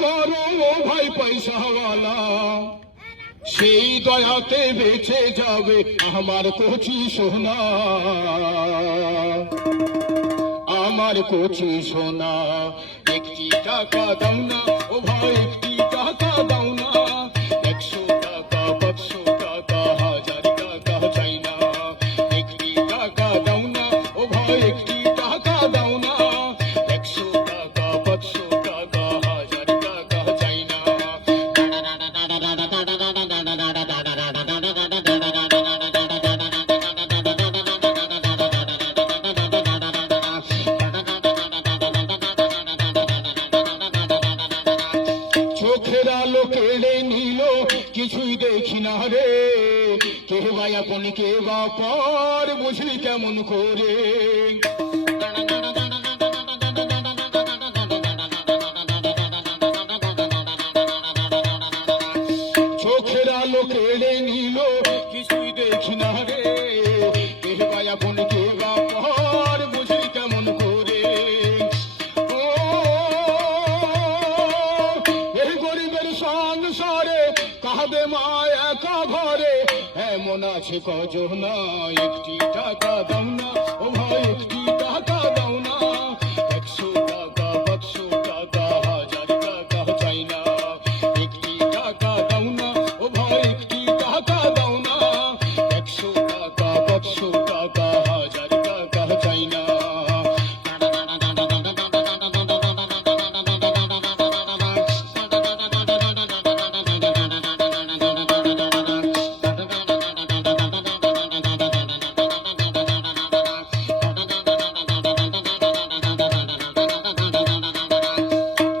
করো ও ভাই পয়সাওয়ালা, সেই দয়াতে বেঁচে যাবে আমার কচি সোনা, আমার কচি সোনা। একটি টাকা দাও না ও ভাই, একটি টাকা দাও না, 100 টাকা 500 টাকা 1000 টাকা চাই না। একটি টাকা দাও না ও ভাই, একটি টাকা দাও না, 100 টাকা 500 টাকা 1000 টাকা চাই না। চোখের আলো কেড়ে নিল, কিছুই দেখি না রে, কে বা আপন কে বা পর বুঝলি কেমন করে। চোখের আলো কেড়ে নিল, কিছুই দেখি না রে, কে বা আপন কে বা পর বুঝলি কেমন করে। গরিবের সংসারে কাঁদে মা একা ঘরে, এমন আছে কজনা। একটি টাকা দাও না ও ভাই, একটি টাকা দাও না, 100 টাকা 500 টাকা 1000 টাকা চাই না। একটি টাকা দাও না ও ভাই, একটি টাকা দাও না, 100 টাকা 500 টাকা 1000 টাকা চাই না।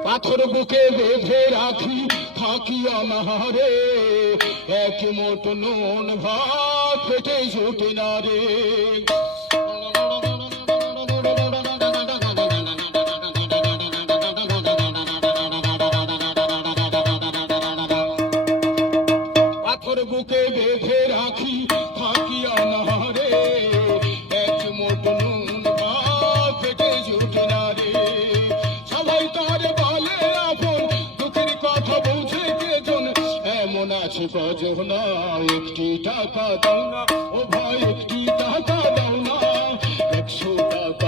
পাথর বুকে বেঁধে রাখি থাকি অনাহারে, এক মুঠো নুন ভাত পেটে জুটে না রে। পাথর বুকে বেঁধে রাখি থাকি অনাহারে, এক মুঠো নুন ভাত পেটে জুটে না রে। সবাই তার বলে আপন, দুঃখের কথা বুঝে কেজন, এমন আছে কজনা। একটি টাকা দাও না ও ভাই, একটি টাকা দাও না, 100 টাকা